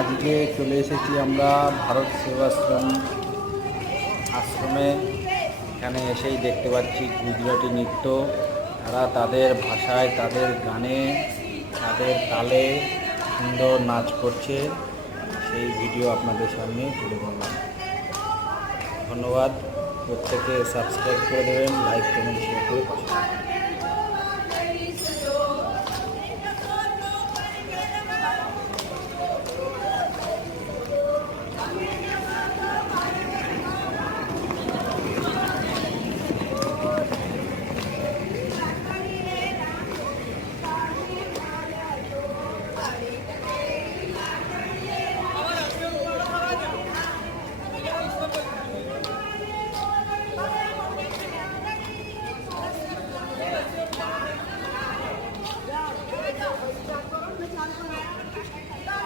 আজকে চলে এসেছি আমরা ভারত সেবাশ্রম আশ্রমে। এখানে এসেই দেখতে পাচ্ছি গুজরাটি নৃত্য। তারা তাদের ভাষায়, তাদের গানে, তাদের তালে সুন্দর নাচ করছে। সেই ভিডিও আপনাদের সামনে তুলে ধরলাম। ধন্যবাদ। প্রত্যেকে সাবস্ক্রাইব করে দেবেন, লাইক কমেন্ট শেয়ার করে পাশে থাকবেন।